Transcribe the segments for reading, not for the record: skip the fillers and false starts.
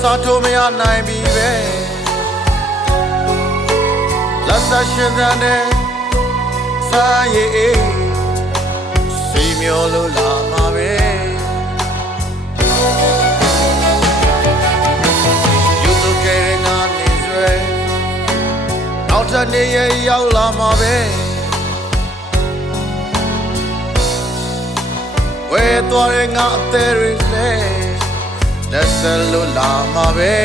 စားထိုးမရနိုင်ပြီပဲလက်ဆက်ရှင်တဲ့စားရည်စီမျိုးလို့လာမှာပဲယူသူကဲငါနေစွဲနောက်ထပ်နေရရောက်လာမှာပဲဝဲသွားတဲ့ငါအသေးတွေလဲလက်ဆက်လို့လာမှာပဲ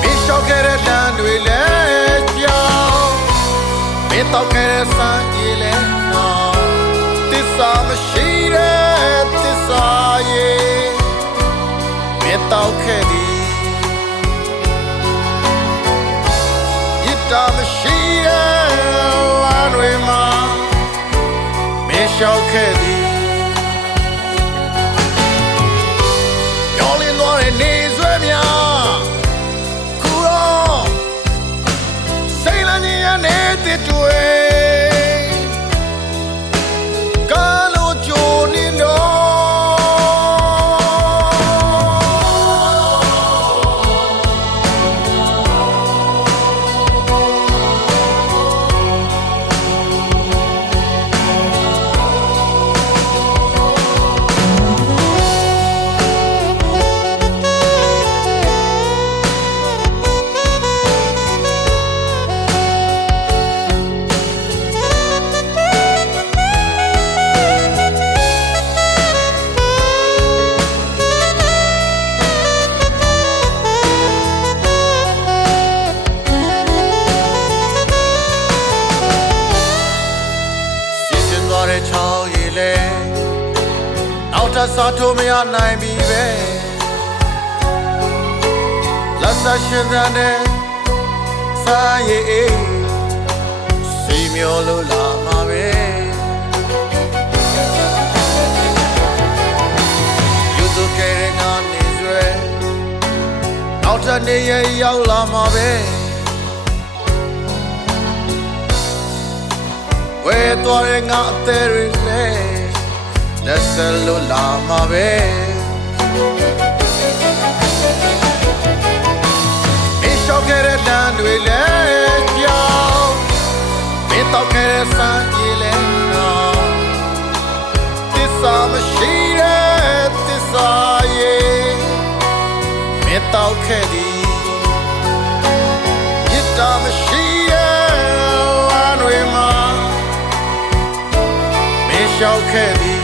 မိရှောက်ခဲ့တဲ့တန်တွေလဲကြောက်မင်းတော့ခဲ့တဲ့စမ်းကြီးလဲနော်သစ္စာမရှိတဲ့သစ္စာရဲ့မင်းတော့ခဲ့သည်ရစ်တာမရှိတဲ့လမ်းတွေမှာမင်းရှောက်ခဲ့သည်နေစွဲများခုတော့စိတ်လန်းကြီးရနေတဲ့တွေ့ကားလို့ကြိုနေတော့ချောင်းရည်လဲနောက်ထပ်စားထိုးမရနိုင်ပြီပဲလက်ဆက်ရှင်တဲ့စားရည်စီမျိုးလို့လာမှာပဲယူသူကဲငါနေစွဲနောက်ထပ်နေရရောက်လာမှာပဲဝဲသွားတဲ့ငါအသေးတွေလဲလက်ဆက်လို့လာမှာပဲမိရှောက်ခဲ့တဲ့တန်တွေလဲကြောက်မင်းတော့ခဲ့တဲ့စမ်းကြီးလဲနော်သစ္စာမရှိတဲ့သစ္စာရဲ့မင်းတော့ခဲ့သည်ရစ်တာမရှိတဲ့လမ်းတွေမှာရှောက်ခဲ့သည်